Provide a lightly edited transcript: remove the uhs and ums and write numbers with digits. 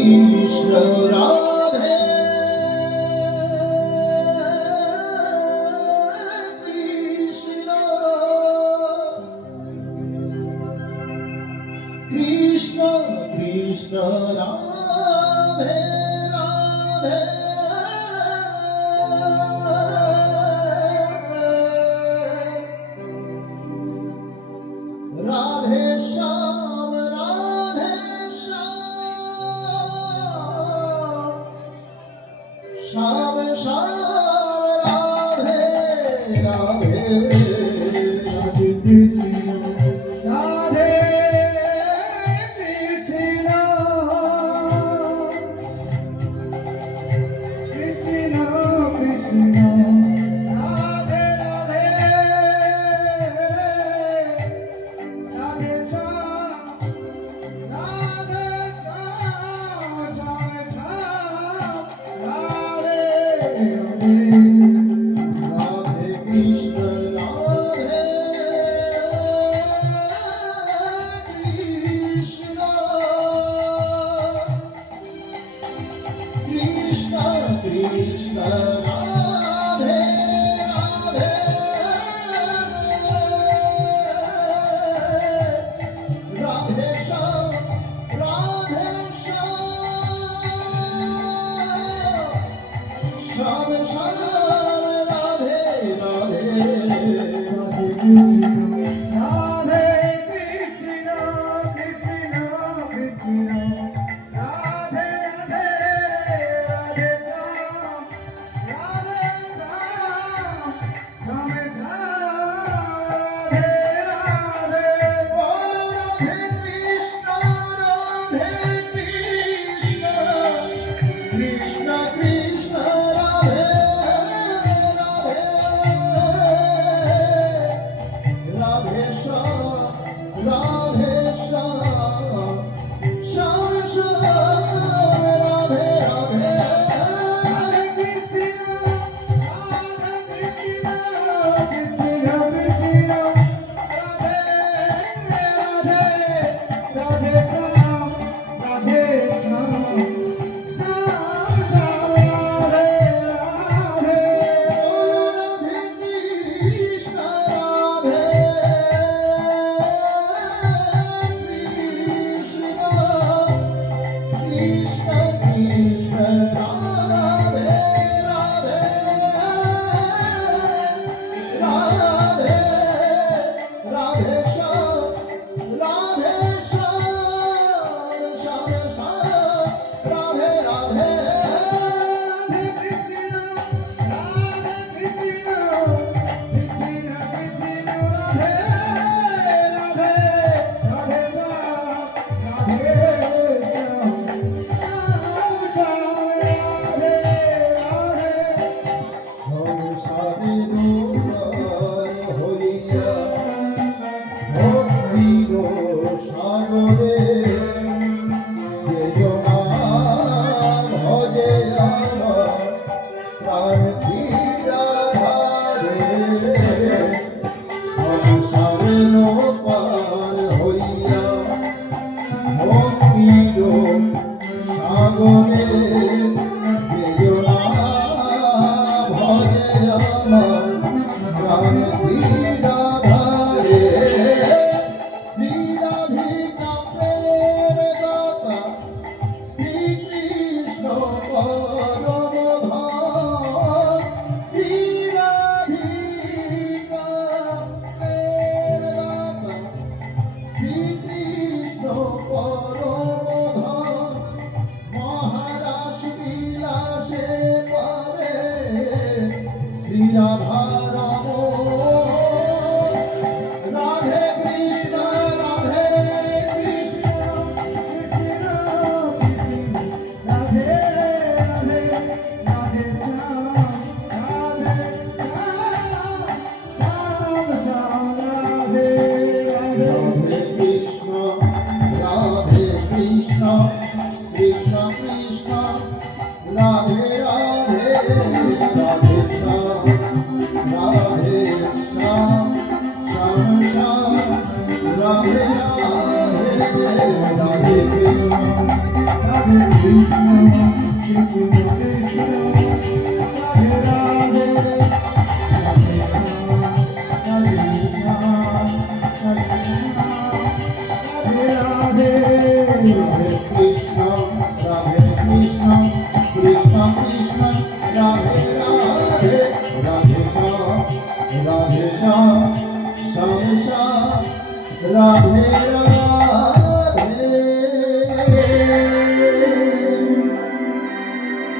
কৃষ্ণ রাধে কৃষ্ণ কৃষ্ণ কৃষ্ণ রাধে রাধে রাধে শ্যাম রাধে শ্যাম শ্যাম রাধে রাধে রাধে কৃষ্ণ রাধে কৃষ্ণ কৃষ্ণ কৃষ্ণ রাধে রাধে রাধে শ্যাম রাধে শ্যাম শ্যাম শ্যাম রাধে রাধে কৃষ্ণ রাধে কৃষ্ণ কৃষ্ণ কৃষ্ণ রাধে রাধে রাধে শ্যাম রাধে শ্যাম শ্যাম রাধে রাধে রাধে কৃষ্ণ রাধে কৃষ্ণ কৃষ্ণ কৃষ্ণ রাধে রাধে রাধে শ্যাম রাধে শ্যাম শ্যাম শ্যাম রাধে রাধে বলো রাধে কৃষ্ণ রাধে কৃষ্ণ কৃষ্ণ কৃষ্ণ রাধে রাধে রাধে শ্যাম রাধে শ্যাম শ্যাম শ্যাম রাধে রাধে রাধে কৃষ্ণ রাধে কৃষ্ণ কৃষ্ণ কৃষ্ণ রাধে রাধে রাধে শ্যাম রাধে শ্যাম শ্যাম শ্যাম রাধে রাধে রাধে কৃষ্ণ রাধে কৃষ্ণ কৃষ্ণ রাধে রাধে রাধে রাধে শ্যাম রাধে শ্যাম শ্যাম শ্যাম রাধে রাধে রাধে কৃষ্ণ রাধে কৃষ্ণ কৃষ্ণ কৃষ্ণ রাধে রাধে রাধে শ্যাম রাধে শ্যাম সাগরে যেও না ভজে আমার প্রাণ শ্রী রাধারে শ্রী রাধিকা প্রেম দাতা শ্রীকৃষ্ণ পরমধাম শ্রী রাধিকা প্রেম দাতা শ্রীকৃষ্ণ পরমধাম মহারাস বিলাসে করে শ্রী রাধা রাম রাধে কৃষ্ণ রাধে কৃষ্ণ কৃষ্ণ রাধে রাধে রাধে শ্যাম রাধে শ্যাম শ্যাম রাধে রাধে কৃষ্ণ রাধে কৃষ্ণ কৃষ্ণ কৃষ্ণ রাধে রাধে রাধে শ্যাম কৃষ্ণ